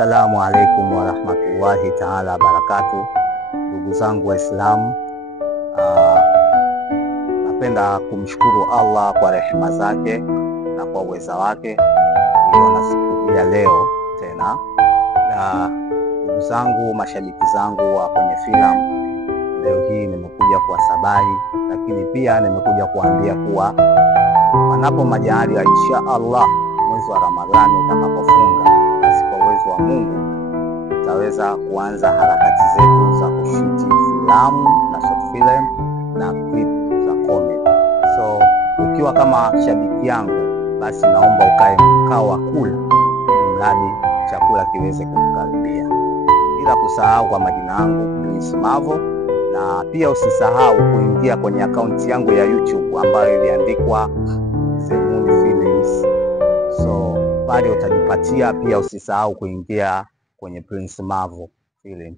Assalamu alaikum warahmatullahi taala barakatuh. Ndugu zangu Waislamu, napenda kumshukuru Allah kwa rehema zake na kwa uweza wake kuiona siku hii ya leo tena. Ndugu zangu, mashabiki zangu wa kwenye filamu, leo hii nimekuja kuwasabahi, lakini pia nimekuja kuambia kuwa panapo majaliwa insha Allah mwezi wa Ramadhani utakapofunga, basi kwa uwezo wa Mungu tutaweza kuanza harakati zetu za kushuti filamu na short film na clip za comedy. So ukiwa kama shabiki yangu, basi naomba ukae mkao wa kula mradi chakula kiweze kukaribia, bila kusahau kwa majina yangu Prince Mavo, na pia usisahau kuingia kwenye akaunti yangu ya YouTube ambayo iliandikwa Zemuni Films. So pale utajipatia. Pia usisahau kuingia kwenye Prince Mavo Film.